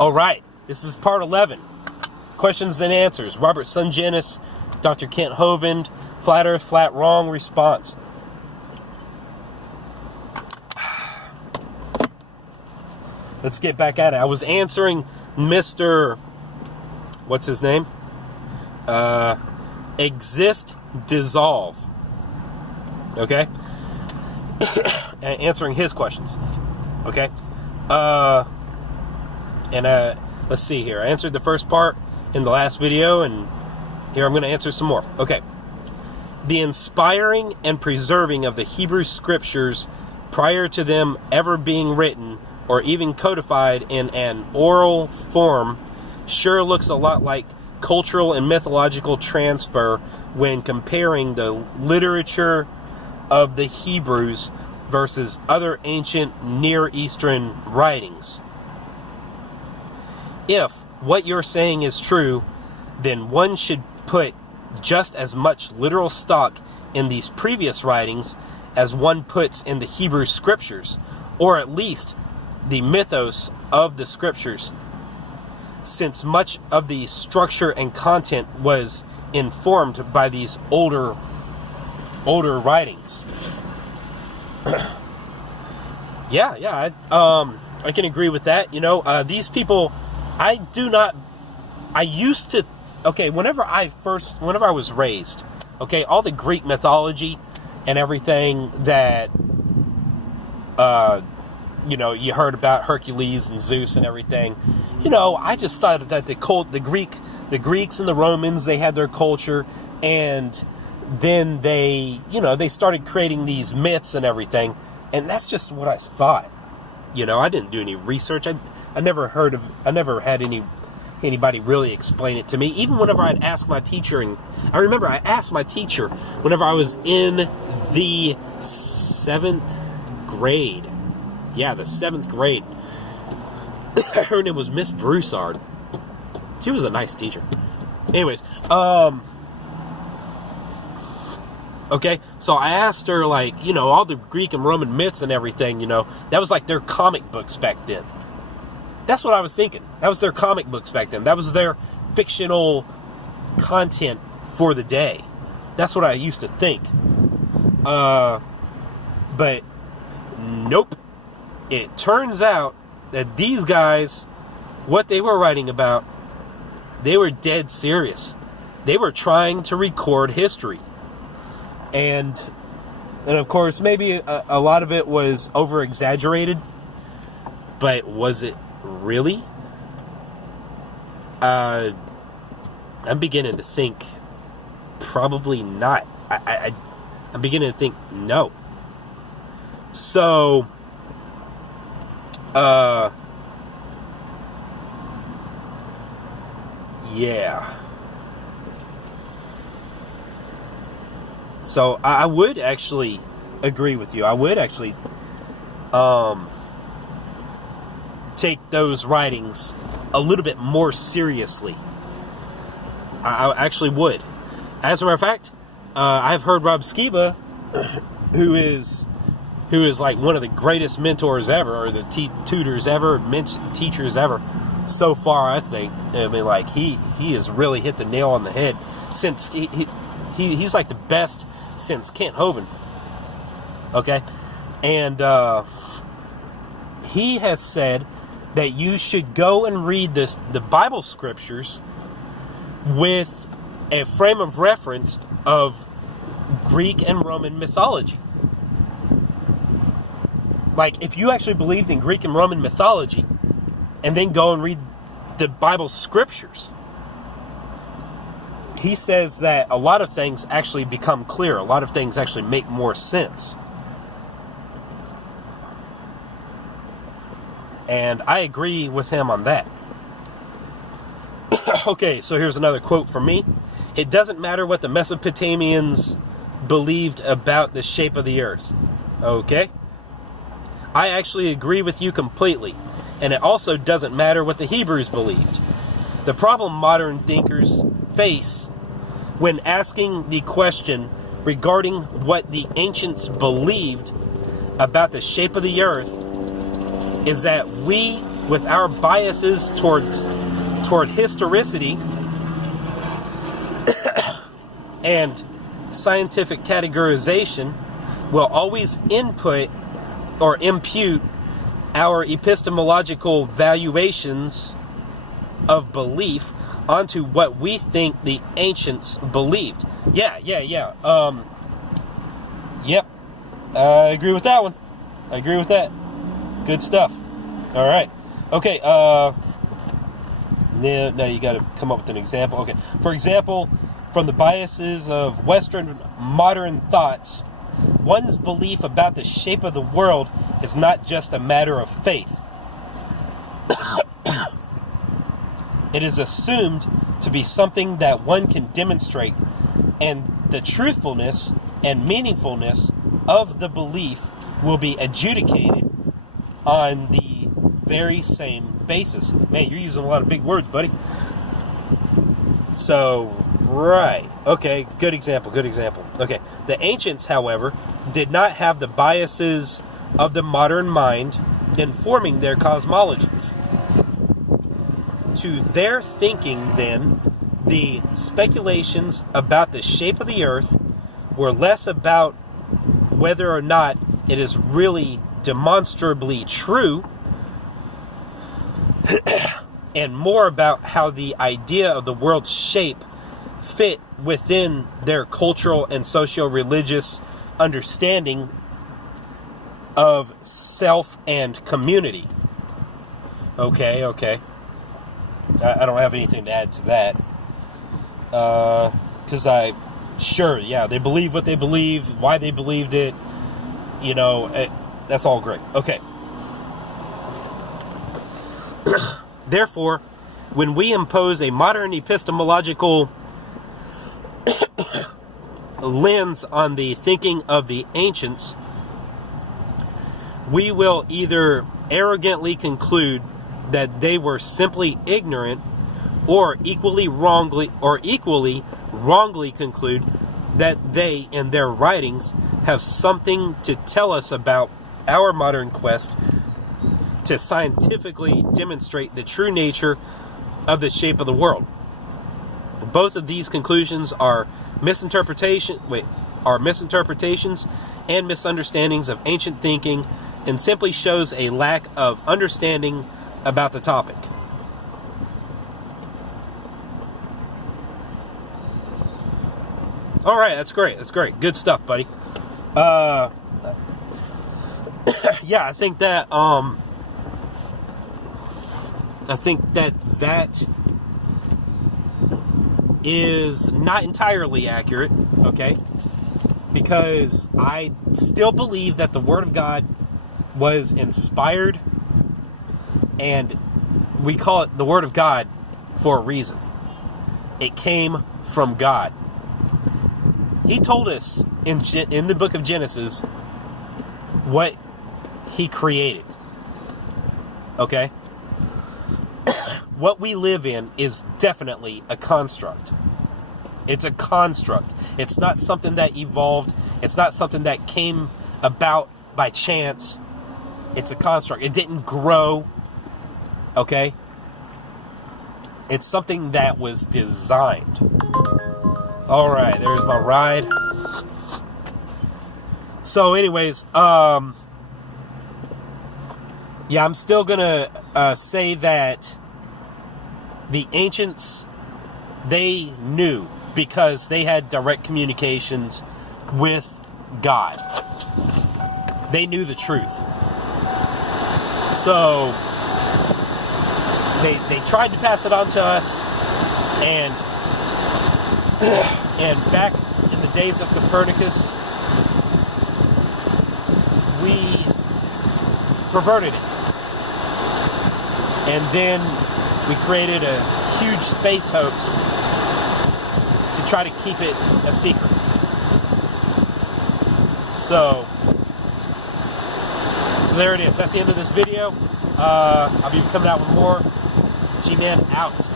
All right, this is part 11. Questions and answers. Robert Sungenis, Dr. Kent Hovind, Flat Earth, Flat Wrong response. Let's get back at it. I was answering Mr. What's his name? Exist, dissolve. Okay? Answering his questions. Okay? Let's see here. I answered the first part in the last video, and here I'm going to answer some more. Okay. The inspiring and preserving of the Hebrew scriptures prior to them ever being written or even codified in an oral form sure looks a lot like cultural and mythological transfer when comparing the literature of the Hebrews versus other ancient Near Eastern writings. If what you're saying is true, then one should put just as much literal stock in these previous writings as one puts in the Hebrew scriptures, or at least the mythos of the scriptures, since much of the structure and content was informed by these older writings. I can agree with that. These people, whenever I was raised, all the Greek mythology and everything that, you heard about Hercules and Zeus and everything, I just thought that the Greeks and the Romans, they had their culture, and then they started creating these myths and everything, and that's just what I thought. I didn't do any research. I never had anybody really explain it to me. Even whenever I'd ask my teacher, and I remember I asked my teacher whenever I was in the 7th grade. Yeah, the 7th grade. Her name was Miss Broussard. She was a nice teacher. Anyways, okay, so I asked her, all the Greek and Roman myths and everything, that was like their comic books back then. That's what I was thinking. That was their comic books back then. That was their fictional content for the day. That's what I used to think. But nope. It turns out that these guys, what they were writing about, they were dead serious. They were trying to record history. And of course, maybe a lot of it was over-exaggerated. But was it really? I'm beginning to think probably not. I'm beginning to think no. So, yeah. So I would actually agree with you. I would actually take those writings a little bit more seriously. I actually would. As a matter of fact, I've heard Rob Skiba, who is like one of the greatest mentors ever, or the tutors ever, teachers ever, so far, I think. I mean, he has really hit the nail on the head since he's like the best since Kent Hovind. Okay? And he has said that you should go and read the Bible scriptures with a frame of reference of Greek and Roman mythology. Like, if you actually believed in Greek and Roman mythology, and then go and read the Bible scriptures, he says that a lot of things actually become clear. A lot of things actually make more sense. And I agree with him on that. Okay, so here's another quote from me. It doesn't matter what the Mesopotamians believed about the shape of the earth. Okay? I actually agree with you completely. And it also doesn't matter what the Hebrews believed. The problem modern thinkers face when asking the question regarding what the ancients believed about the shape of the earth is that we with our biases toward historicity and scientific categorization, will always input or impute our epistemological valuations of belief onto what we think the ancients believed. Yeah. Yep. I agree with that one. I agree with that. Good stuff. All right. Okay. Now you got to come up with an example. Okay. For example, from the biases of Western modern thoughts, one's belief about the shape of the world is not just a matter of faith. It is assumed to be something that one can demonstrate, and the truthfulness and meaningfulness of the belief will be adjudicated on the very same basis. Man, you're using a lot of big words, buddy. So, right. Okay, good example. Okay, the ancients, however, did not have the biases of the modern mind informing their cosmologies. To their thinking, then, the speculations about the shape of the earth were less about whether or not it is really demonstrably true and more about how the idea of the world's shape fit within their cultural and socio-religious understanding of self and community. Okay. I don't have anything to add to that. Because they believe what they believe, why they believed it, that's all great. Okay. Therefore, when we impose a modern epistemological lens on the thinking of the ancients, we will either arrogantly conclude that they were simply ignorant, or equally wrongly conclude that they, in their writings, have something to tell us about our modern quest to scientifically demonstrate the true nature of the shape of the world. Both of these conclusions are misinterpretations and misunderstandings of ancient thinking, and simply shows a lack of understanding about the topic. All right, that's great. Good stuff, buddy. Yeah, I think that that is not entirely accurate, okay? Because I still believe that the Word of God was inspired, and we call it the Word of God for a reason. It came from God. He told us in the book of Genesis what He created. Okay? What we live in is definitely a construct. It's a construct. It's not something that evolved. It's not something that came about by chance. It's a construct. It didn't grow. Okay? It's something that was designed. Alright, there's my ride. So anyways, I'm still gonna say that the ancients, they knew, because they had direct communications with God. They knew the truth. So they tried to pass it on to us, and back in the days of Copernicus, we perverted it. And then we created a huge space hoax to try to keep it a secret. So there it is. That's the end of this video. I'll be coming out with more. G-Man out.